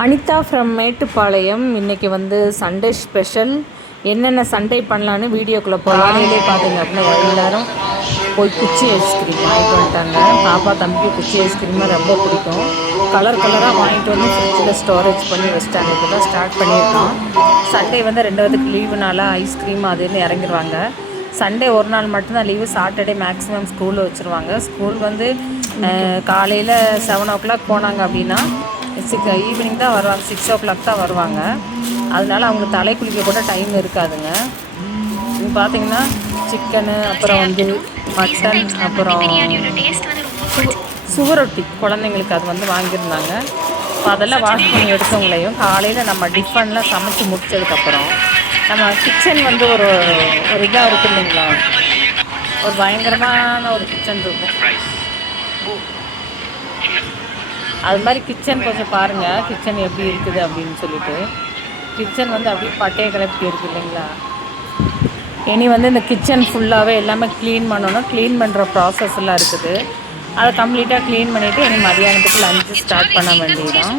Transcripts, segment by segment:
Anitha from Mettupalayam. இன்றைக்கி வந்து Sunday special. என்னென்ன சண்டே பண்ணலான்னு வீடியோக்குள்ளே காலையிலே பார்த்தீங்க அப்படின்னா எல்லோரும் போய் குச்சி ஐஸ்கிரீம் வாங்கிட்டு வந்துட்டாங்க. பாப்பா தம்பிக்கு குச்சி ஐஸ்கிரீமாக ரொம்ப பிடிக்கும். கலர் கலராக வாங்கிட்டு வந்து ஃப்ரிட்ஜில் ஸ்டோரேஜ் பண்ணி வச்சிட்டாங்க. இப்போ தான் ஸ்டார்ட் பண்ணியிருக்கோம். சண்டே வந்து 2 லீவுனால ஐஸ்கிரீம் அதுன்னு இறங்கிடுவாங்க. சண்டே ஒரு நாள் மட்டும்தான் லீவு. சாட்டர்டே மேக்ஸிமம் ஸ்கூலில் வச்சுருவாங்க. ஸ்கூல் வந்து காலையில் 7 o'clock போனாங்க அப்படின்னா ஈவினிங் தான் வருவாங்க. 6 o'clock தான் வருவாங்க. அதனால அவங்க தலை குளிக்க கூட டைம் இருக்காதுங்க. இது பார்த்திங்கன்னா சிக்கனு, அப்புறம் வந்து மட்டன், அப்புறம் சுவரொட்டி குழந்தைங்களுக்கு அது வந்து வாங்கியிருந்தாங்க. இப்போ அதெல்லாம் வாஷ் பண்ணி எடுத்தவங்களையும் காலையில் நம்ம டிஃபன்லாம் சமைச்சு முடிச்சதுக்கப்புறம் நம்ம கிச்சன் வந்து ஒரு இதாக இருக்குது இல்லைங்களா, ஒரு பயங்கரமான ஒரு கிச்சன் இருக்கும். அது மாதிரி கிச்சன் கொஞ்சம் பாருங்கள், கிச்சன் எப்படி இருக்குது அப்படின்னு சொல்லிட்டு. கிச்சன் வந்து அப்படியே பட்டையை கிளப்பி இருக்குது இல்லைங்களா. இனி வந்து இந்த கிச்சன் ஃபுல்லாகவே எல்லாமே க்ளீன் பண்ணணும். க்ளீன் பண்ணுற ப்ராசஸ் எல்லாம் இருக்குது. அதை கம்ப்ளீட்டாக க்ளீன் பண்ணிவிட்டு இனி மதியானத்துக்கு லஞ்சு ஸ்டார்ட் பண்ண வேண்டியதுதான்.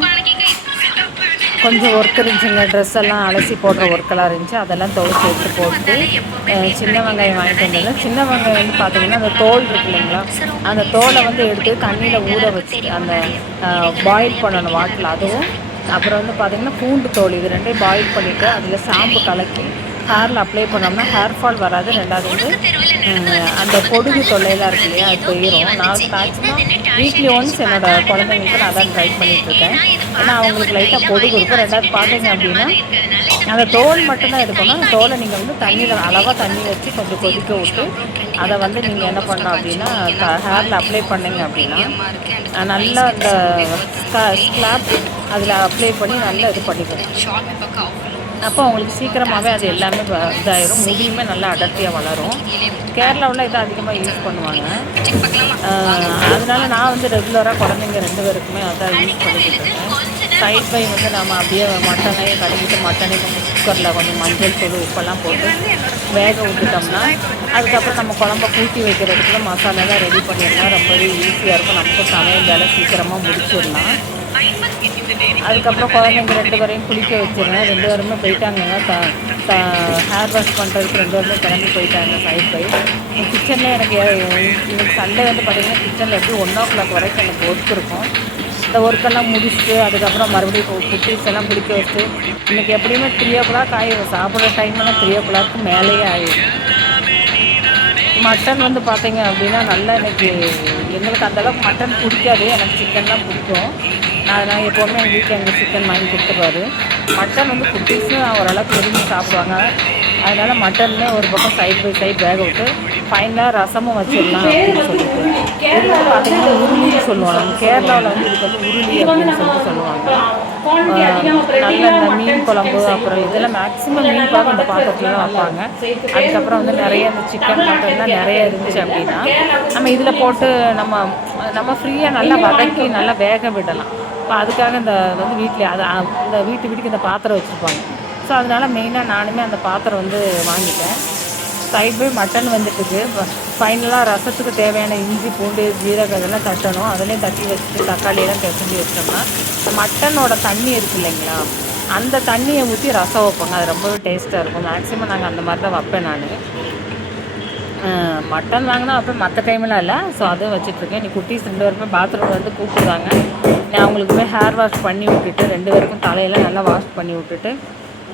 கொஞ்சம் ஒர்க் இருந்துச்சுங்க, ட்ரெஸ் எல்லாம் அலசி போடுற ஒர்க்கெல்லாம் இருந்துச்சு. அதெல்லாம் துவைச்சி எடுத்து போட்டு சின்ன வெங்காயம் வாங்கிட்டு வந்தோம். சின்ன வெங்காயம் வந்து பார்த்திங்கன்னா அந்த தோல் இருக்கு இல்லைங்களா, அந்த தோலை வந்து எடுத்து தண்ணியில் ஊற வச்சு அந்த பாயில் பண்ணணும் வாட்டில். அதுவும் அப்புறம் வந்து பார்த்திங்கன்னா பூண்டு தோல், இது ரெண்டையும் பாயில் பண்ணிவிட்டு அதில் சாம்பு கலக்கி ஹேரில் அப்ளை பண்ணோம்னா ஹேர் ஃபால் வராது. ரெண்டாவது வந்து அந்த பொடுகு தொல்லையெல்லாம் இருக்கு இல்லையா, அது போயிடும். நான் மேக்ஸிமம் வீக்லி ஒன்ஸ் என்னோடய குழந்தைங்களுக்கு நான் தான் ட்ரை பண்ணிகிட்ருக்கேன். ஏன்னா அவங்களுக்கு லைட்டாக பொடுகு இருக்கும். ரெண்டாவது பார்த்தீங்க அப்படின்னா அந்த தோல் மட்டும்தான் எடுக்கணும். அந்த தோலை நீங்கள் வந்து தண்ணியில் அளவாக தண்ணி வச்சு கொஞ்சம் கொதிக்க விட்டு அதை வந்து நீங்கள் என்ன பண்ணணும் அப்படின்னா ஹேரில் அப்ளை பண்ணிங்க அப்படின்னா நல்லா அந்த ஸ்க்ளாப் அதில் அப்ளை பண்ணி நல்லா இது பண்ணிக்கணும். அப்போ அவங்களுக்கு சீக்கிரமாகவே அது எல்லாமே இதாயிரும். முடியுமே நல்லா அடர்த்தியாக வளரும். கேரளாவில் இதை அதிகமாக யூஸ் பண்ணுவாங்க. அதனால நான் வந்து ரெகுலராக குழந்தைங்க 2 பேருக்குமே அதான் யூஸ் பண்ணிக்கிட்டு இருக்கேன். சைட் பை வந்து நம்ம அப்படியே மட்டனையும் கழுவிட்டு மட்டனையும் கொஞ்சம் குக்கரில் கொஞ்சம் மஞ்சள் தூள் உப்பெல்லாம் போட்டு வேக விட்டுட்டோம்னா அதுக்கப்புறம் நம்ம குழம்ப கூட்டி வைக்கிறதுக்குள்ள மசாலாலாம் ரெடி பண்ணிடலாம். ரொம்பவே ஈஸியாக இருக்கும். நமக்கு சமையல் வேலை சீக்கிரமாக முடிச்சிடலாம். அதுக்கப்புறம் குழந்தைங்க 2 பேரையும் குளிக்க வச்சிருந்தேன். 2 பேருமே போயிட்டாங்கங்க. ஹேர் வாஷ் பண்ணுறதுக்கு 2 பேருமே கிளம்பி போயிட்டாங்க சைட் பை. கிச்சனில் எனக்கு இன்னைக்கு சண்டே வந்து பார்த்திங்கன்னா கிச்சனில் எப்படி 1 o'clock வரைக்கும் எனக்கு ஒர்க் இருக்கும். இந்த ஒர்க்கெல்லாம் முடிச்சுட்டு அதுக்கப்புறம் மறுபடியும் குட்டீஸ் எல்லாம் குளிக்க வச்சு இன்றைக்கி எப்படியுமே 3 o'clock ஆகிடும். சாப்பிட்ற டைம்லாம் 3 o'clock மேலேயே ஆகிடும். மட்டன் வந்து பார்த்திங்க அப்படின்னா நல்லா இன்றைக்கி எங்களுக்கு அந்தளவுக்கு மட்டன் பிடிக்காது. எனக்கு சிக்கன் தான் பிடிக்கும். நான் எப்போவுமே எங்கள் வீட்டில் எங்கள் சிக்கன் வாங்கி கொடுத்துருவாரு. மட்டன் வந்து குட்டீஸும் ஓரளவுக்கு விரும்பி சாப்பிடுவாங்க. அதனால் மட்டன்லேயே ஒரு பக்கம் சைட் பை சைட் வேக விட்டு ஃபைனலாக ரசமும் வச்சிடலாம் அப்படின்னு சொல்லிட்டு. இது வந்து பார்த்திங்கன்னா உருளின்னு சொல்லுவாங்க. நம்ம கேரளாவில் வந்து இதுக்கு வந்து உருளி அப்படின்னு சொல்லுவாங்க. நல்ல இந்த மீன் குழம்பு அப்புறம் இதெல்லாம் மேக்ஸிமம் மீன் குழம்பு இந்த பாத்திரத்தில் தான் வைப்பாங்க. அதுக்கப்புறம் வந்து நிறைய இந்த சிக்கன் மட்டன்லாம் நிறைய இருந்துச்சு அப்படின்னா நம்ம இதில் போட்டு நம்ம ஃப்ரீயாக நல்லா வதக்கி நல்லா வேக விடலாம். இப்போ அதுக்காக இந்த வந்து வீட்டில் இந்த வீட்டுக்கு இந்த பாத்திரம் வச்சுருப்பாங்க. ஸோ அதனால் மெயினாக நானுமே அந்த பாத்திரம் வந்து வாங்கிட்டேன். சைட் பை மட்டன் வந்துட்டுருக்கு. ஃபைனலாக ரசத்துக்கு தேவையான இஞ்சி பூண்டு ஜீரகம் இதெல்லாம் தட்டணும். அதிலையும் தட்டி வச்சுட்டு தக்காளியெல்லாம் பிசைஞ்சு வச்சோம்னா இந்த மட்டனோட தண்ணி இருக்குது இல்லைங்களா, அந்த தண்ணியை ஊற்றி ரசம் வைப்பாங்க. அது ரொம்பவே டேஸ்ட்டாக இருக்கும். மேக்ஸிமம் நாங்கள் அந்த மாதிரி தான் வைப்பேன் நான். மட்டன் வாங்கினா அப்புறம் மற்ற டைம்லாம் இல்லை. ஸோ அதுவும் வச்சுட்ருக்கேன். நீ குட்டீஸ் 2 பேருமே பாத்ரூமில் வந்து கூப்பிடுவாங்க. நான் அவங்களுக்கு போய் ஹேர் வாஷ் பண்ணி விட்டுட்டு 2 பேருக்கும் தலையெல்லாம் நல்லா வாஷ் பண்ணி விட்டுட்டு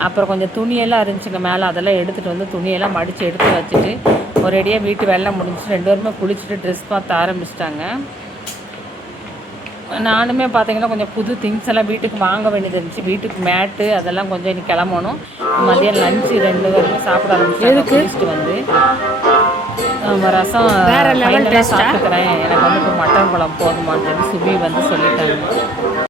அப்புறம் கொஞ்சம் துணியெல்லாம் இருந்துச்சுங்க மேலே, அதெல்லாம் எடுத்துகிட்டு வந்து துணியெல்லாம் மடித்து எடுத்து வச்சுட்டு ஒரேடியாக வீட்டு வேலை முடிஞ்சிட்டு 2 பேருமே குளிச்சுட்டு ட்ரெஸ் பார்த்து ஆரம்பிச்சிட்டாங்க. நானுமே பார்த்திங்கன்னா கொஞ்சம் புது திங்ஸ் எல்லாம் வீட்டுக்கு வாங்க வேண்டியது இருந்துச்சு. வீட்டுக்கு மேட்டு அதெல்லாம் கொஞ்சம் இன்னைக்கு கிளம்பணும். மதியம் லஞ்சு 2 பேருமே சாப்பிட ஆரம்பிச்சு குளிச்சுட்டு வந்து ரசம் வேறு லெவலில் சாப்பிட்டுக்கிறேன். எனக்கு வந்து இப்போ மட்டன் குழம்பு போதுமான்னு சொல்லி சுபி வந்து சொல்லிட்டாங்க.